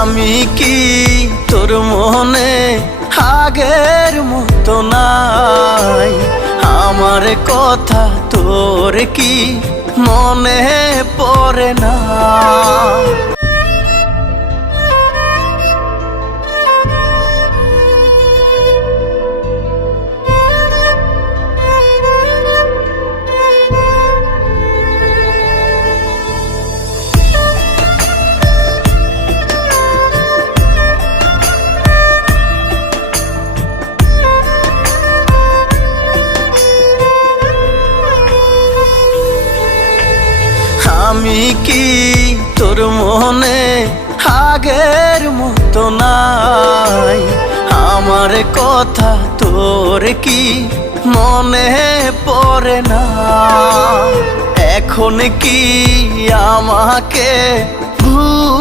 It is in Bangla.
আমি কি তোর মনে আগের মতো নাই? আমার কথা তোর কি মনে পড়ে না? আমি কি তোর মনে আগের মতো নাই? আমার কথা তোর কি মনে পড়ে না? এখন কি আমাকে ভুল